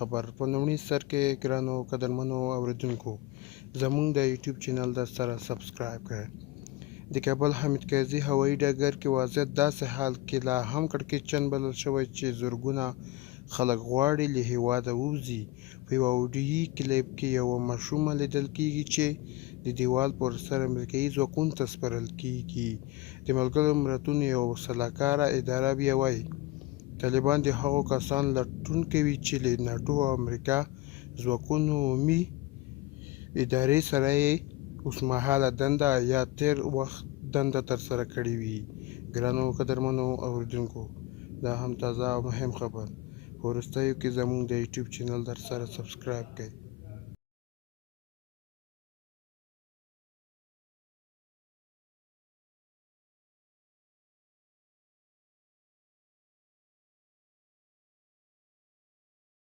خبر په لومړي سر کې ګرانو قدرمنو اوریدونکو زموږ د یوټیوب چینل د سره سبسکرایب کړئ. د کابل حامد کرزي هوایي ډګر کې وضعیت داسې حال کې لا هم کړکېچن بلل شوی چې زرګونه خلک غواړي له هېواده ووځي. په یوه ویډیویي کلیپ کې یوه ماشومه لیدل کېږي چې د دیوال پر سر امریکایي ځواکونو ته سپارل کېږي. د ملګرو ملتونو یوه سلاکاره اداره بیا وایي طالبان د هغو کسانو لټون کوي چې له ناټو او امریکا ځواکونو عمومي ادارې سره یې اوسمهاله دنده یا تېر وخت دنده ترسره کړې وي. ګرانو قدرمنو اوریدونکو دا هم تازه او مهم خبر په وروستیو کې زموږ د یوټیوب چینل در سره سبسکرایب کړئ.